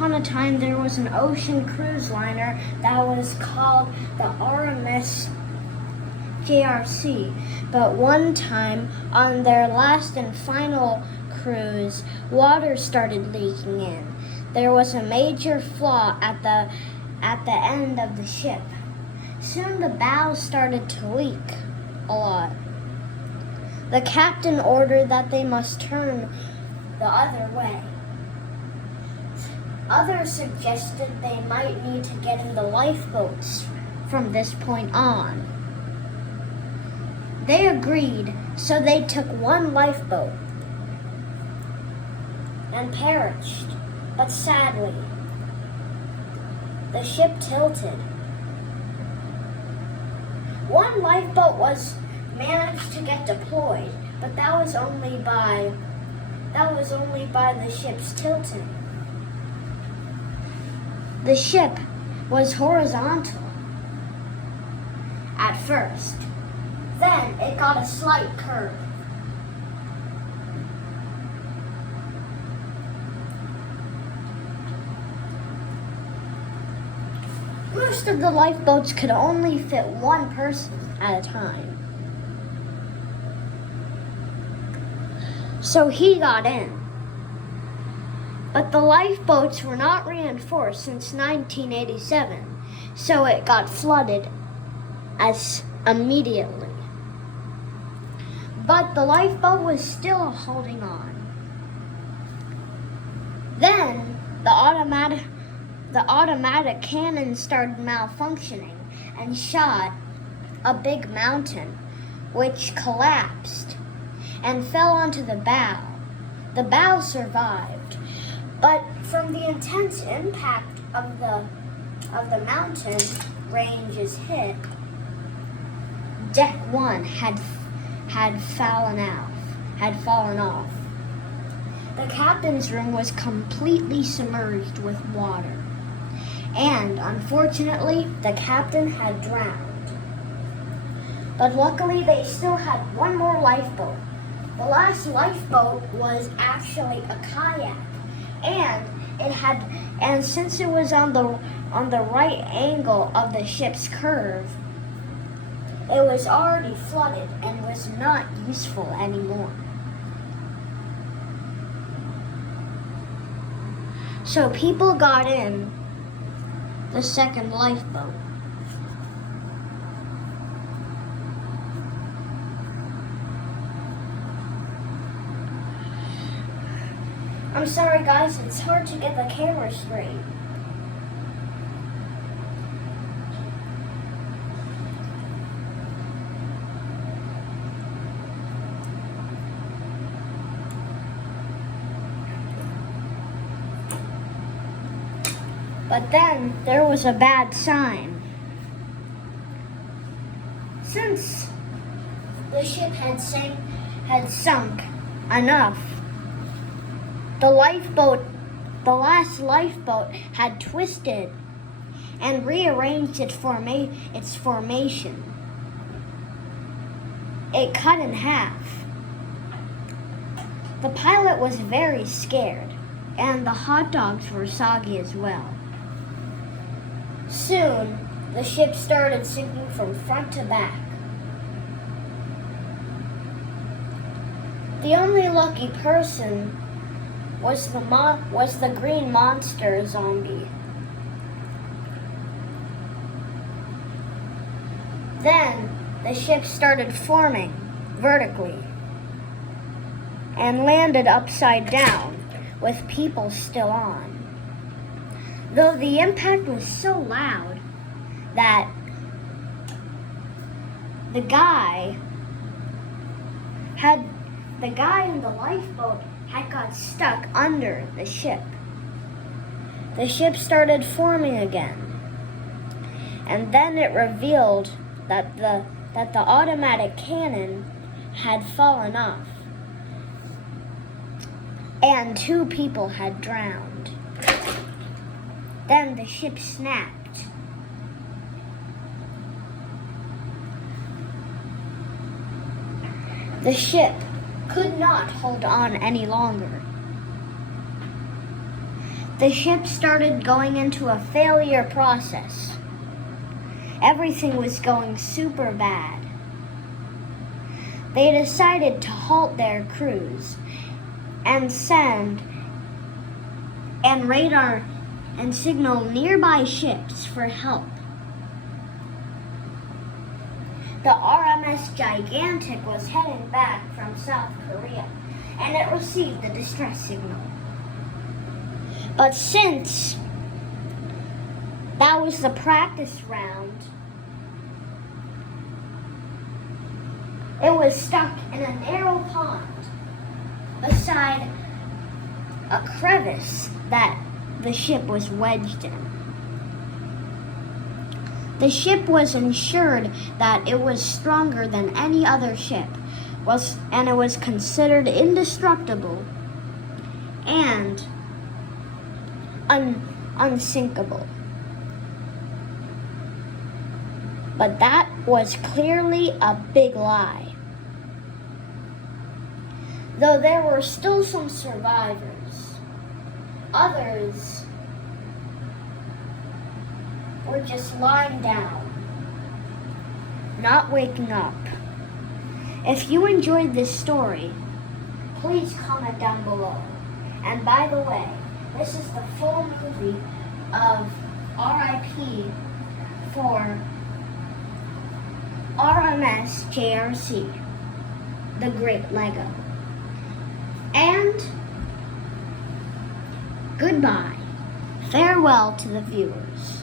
upon a time there was an ocean cruise liner that was called the RMS JRC. But one time on their last and final cruise, water started leaking in. There was a major flaw at the end of the ship. Soon the bow started to leak a lot. The captain ordered that they must turn the other way. Others suggested they might need to get in the lifeboats from this point on. They agreed, so they took one lifeboat and perished. But sadly, the ship tilted. One lifeboat was managed to get deployed, but that was only by the ship's tilting. The ship was horizontal at first. Then it got a slight curve. Most of the lifeboats could only fit one person at a time. So he got in. But the lifeboats were not reinforced since 1987, so it got flooded as immediately. But the lifeboat was still holding on. Then the automatic cannon started malfunctioning and shot a big mountain, which collapsed and fell onto the bow. The bow survived, but from the intense impact of the mountain range's hit, deck 1 had fallen off. The captain's room was completely submerged with water, and unfortunately, the captain had drowned. But luckily, they still had one more lifeboat. The last lifeboat was actually a kayak, and since it was on the right angle of the ship's curve, it was already flooded and was not useful anymore. So people got in the second lifeboat. I'm sorry guys, it's hard to get the camera straight. But then there was a bad sign. Since the ship had sunk enough, the last lifeboat had twisted and rearranged its formation. It cut in half. The pilot was very scared, and the hot dogs were soggy as well. Soon, the ship started sinking from front to back. The only lucky person was the green monster zombie. Then, the ship started forming vertically and landed upside down with people still on. Though the impact was so loud that the guy in the lifeboat had got stuck under the ship. The ship started forming again, and then it revealed that the automatic cannon had fallen off, and 2 people had drowned. Then the ship snapped. The ship could not hold on any longer. The ship started going into a failure process. Everything was going super bad. They decided to halt their cruise and send and radar and signal nearby ships for help. The RMS Gigantic was heading back from South Korea, and it received the distress signal. But since that was the practice round, it was stuck in a narrow pond beside a crevice that the ship was wedged in. The ship was ensured that it was stronger than any other ship, and it was considered indestructible and unsinkable. But that was clearly a big lie. Though there were still some survivors, others were just lying down, not waking up. If you enjoyed this story, please comment down below. And by the way, this is the full movie of RIP for RMS JRC, the Great Lego. And goodbye. Farewell to the viewers.